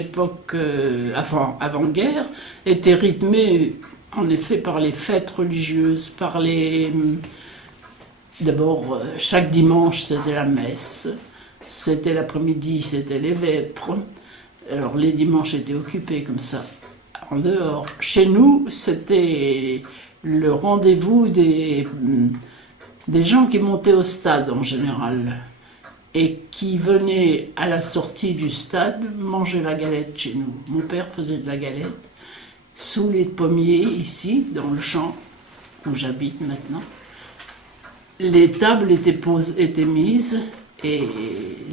l'époque avant-guerre était rythmée en effet par les fêtes religieuses, par les... D'abord, chaque dimanche, c'était la messe. C'était l'après-midi, c'était les vêpres. Alors les dimanches étaient occupés comme ça, en dehors. Chez nous, c'était le rendez-vous des gens qui montaient au stade en général et qui venaient à la sortie du stade manger la galette chez nous. Mon père faisait de la galette sous les pommiers ici, dans le champ où j'habite maintenant. Les tables étaient mises et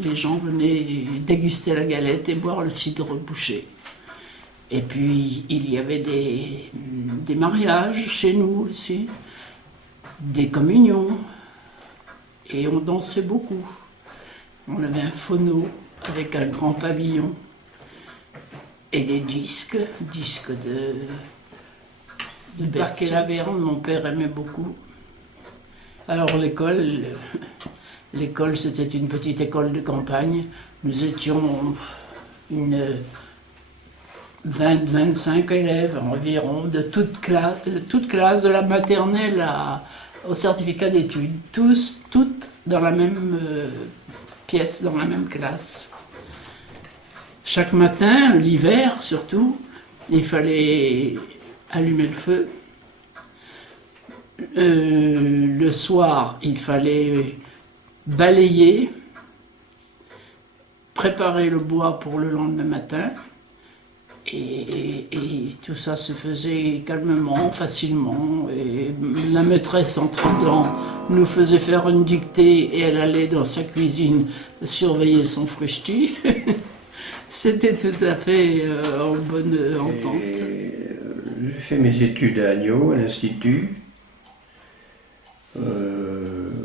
les gens venaient déguster la galette et boire le cidre bouché. Et puis il y avait des mariages chez nous aussi, des communions, et on dansait beaucoup. On avait un phono avec un grand pavillon et des disques de Berck et Laverne, mon père aimait beaucoup. Alors l'école c'était une petite école de campagne. Nous étions une 20-25 élèves environ, de toute classe, de la maternelle au certificat d'études, toutes dans la même pièce, dans la même classe. Chaque matin, l'hiver surtout, il fallait allumer le feu. Le soir, il fallait balayer, préparer le bois pour le lendemain matin. Et tout ça se faisait calmement, facilement. Et la maîtresse, entre-temps, nous faisait faire une dictée et elle allait dans sa cuisine surveiller son fruchti. C'était tout à fait en bonne entente. J'ai fait mes études à Agneau, à l'Institut,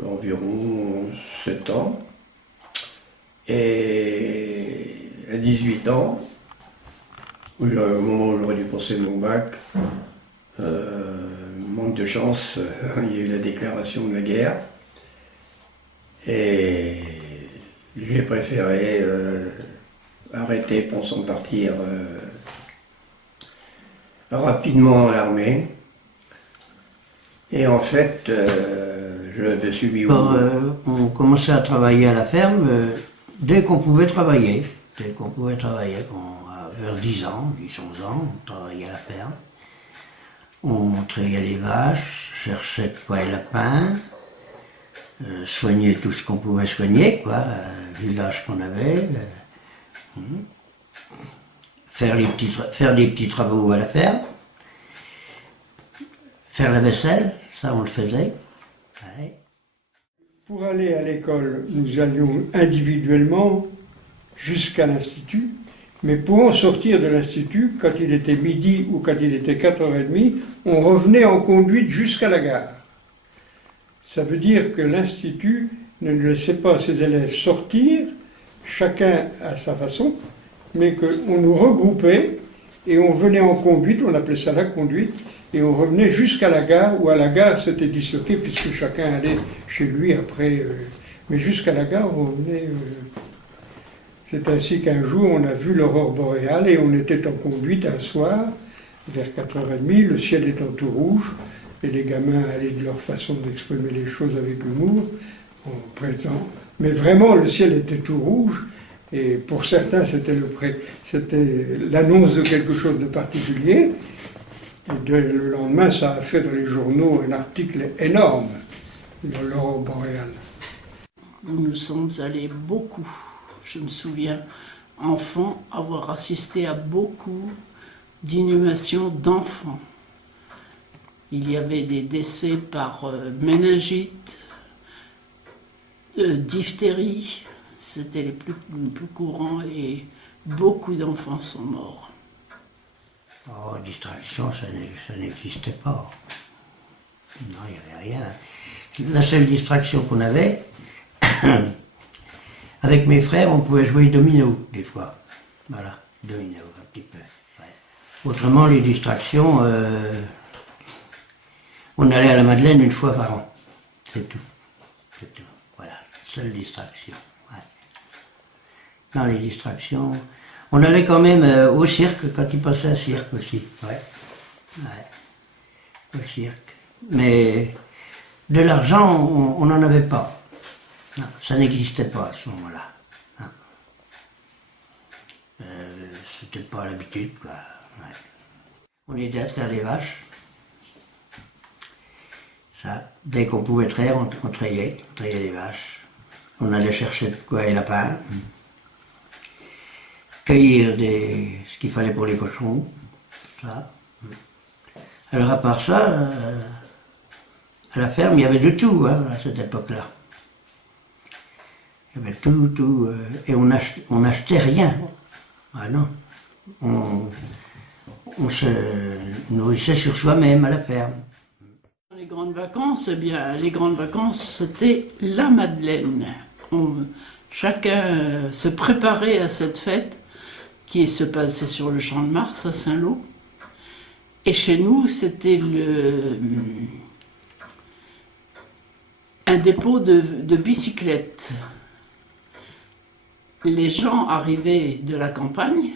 environ 7 ans. Et à 18 ans, au moment où j'aurais dû passer mon bac, manque de chance, il y a eu la déclaration de la guerre. Et j'ai préféré arrêter pensant partir rapidement à l'armée. Et en fait, je me suis mis on commençait à travailler à la ferme dès qu'on pouvait travailler. Vers 10 ans, 10-11 ans, on travaillait à la ferme. On trayait les vaches, cherchait de quoi et lapins, soignait tout ce qu'on pouvait soigner, quoi, village qu'on avait. Faire des petits travaux à la ferme. Faire la vaisselle, ça on le faisait. Ouais. Pour aller à l'école, nous allions individuellement jusqu'à l'Institut. Mais pour en sortir de l'Institut, quand il était midi ou quand il était 4h30, on revenait en conduite jusqu'à la gare. Ça veut dire que l'Institut ne laissait pas ses élèves sortir, chacun à sa façon, mais qu'on nous regroupait et on venait en conduite, on appelait ça la conduite, et on revenait jusqu'à la gare, où à la gare c'était disloqué puisque chacun allait chez lui après. Mais jusqu'à la gare, on revenait... C'est ainsi qu'un jour, on a vu l'aurore boréale et on était en conduite un soir, vers 4h30, le ciel étant tout rouge, et les gamins allaient de leur façon d'exprimer les choses avec humour, en présent. Mais vraiment, le ciel était tout rouge, et pour certains, c'était l'annonce de quelque chose de particulier. Et le lendemain, ça a fait dans les journaux un article énorme dans l'aurore boréale. Nous sommes allés beaucoup. Je me souviens, enfant, avoir assisté à beaucoup d'inhumations d'enfants. Il y avait des décès par méningite, diphtérie, c'était les plus courants, et beaucoup d'enfants sont morts. Oh, distraction, ça n'existait pas. Non, il n'y avait rien. La seule distraction qu'on avait, avec mes frères, on pouvait jouer domino, des fois. Voilà, domino, un petit peu. Ouais. Autrement, les distractions, on allait à la Madeleine une fois par an. C'est tout. C'est tout. Voilà, seule distraction. Ouais. Dans les distractions, On allait quand même au cirque quand il passait un cirque aussi. Ouais. Ouais. Au cirque. Mais de l'argent, on n'en avait pas. Non, ça n'existait pas à ce moment-là. Non. C'était pas l'habitude, quoi. Ouais. On aidait à traire les vaches. Ça, dès qu'on pouvait traire, on trayait les vaches. On allait chercher de quoi et lapins. Cueillir ce qu'il fallait pour les cochons. Ça. Alors à part ça, à la ferme, il y avait de tout à cette époque-là. Il y avait tout, et on n'achetait rien. Ah non. On se nourrissait sur soi-même à la ferme. Les grandes vacances, eh bien, les grandes vacances, c'était la Madeleine. Chacun se préparait à cette fête qui se passait sur le Champ de Mars à Saint-Lô. Et chez nous, c'était un dépôt de bicyclettes. Les gens arrivaient de la campagne,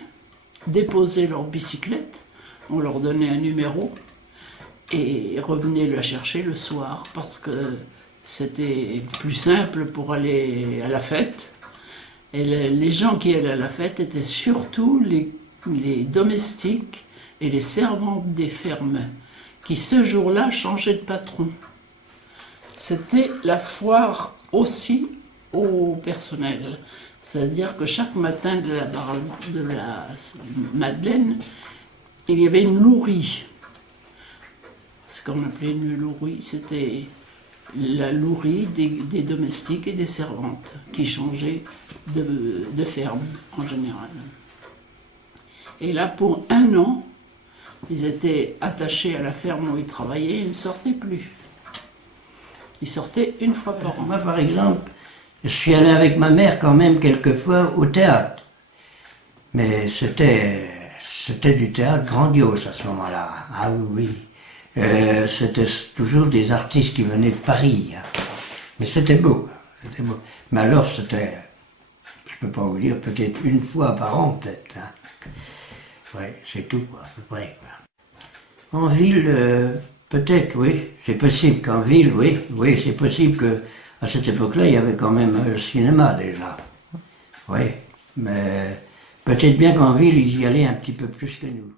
déposaient leurs bicyclettes, on leur donnait un numéro et revenaient la chercher le soir parce que c'était plus simple pour aller à la fête. Et les gens qui allaient à la fête étaient surtout les domestiques et les servantes des fermes qui ce jour-là changeaient de patron. C'était la foire aussi au personnel. C'est-à-dire que chaque matin de la Madeleine, il y avait une lourie. Ce qu'on appelait une lourie, c'était la lourie des domestiques et des servantes qui changeaient de ferme en général. Et là, pour 1 an, ils étaient attachés à la ferme où ils travaillaient, ils ne sortaient plus. Ils sortaient une fois par an. Moi, par exemple, je suis allé avec ma mère quand même quelquefois au théâtre. Mais c'était du théâtre grandiose à ce moment-là. Ah oui, oui. C'était toujours des artistes qui venaient de Paris. Mais c'était beau, c'était beau. Mais alors c'était, je peux pas vous dire, peut-être une fois par an peut-être. Ouais, c'est tout quoi, à peu près. Quoi. En ville, peut-être, oui. C'est possible qu'en ville, oui, c'est possible que à cette époque-là, il y avait quand même le cinéma déjà. Oui, mais peut-être bien qu'en ville, ils y allaient un petit peu plus que nous.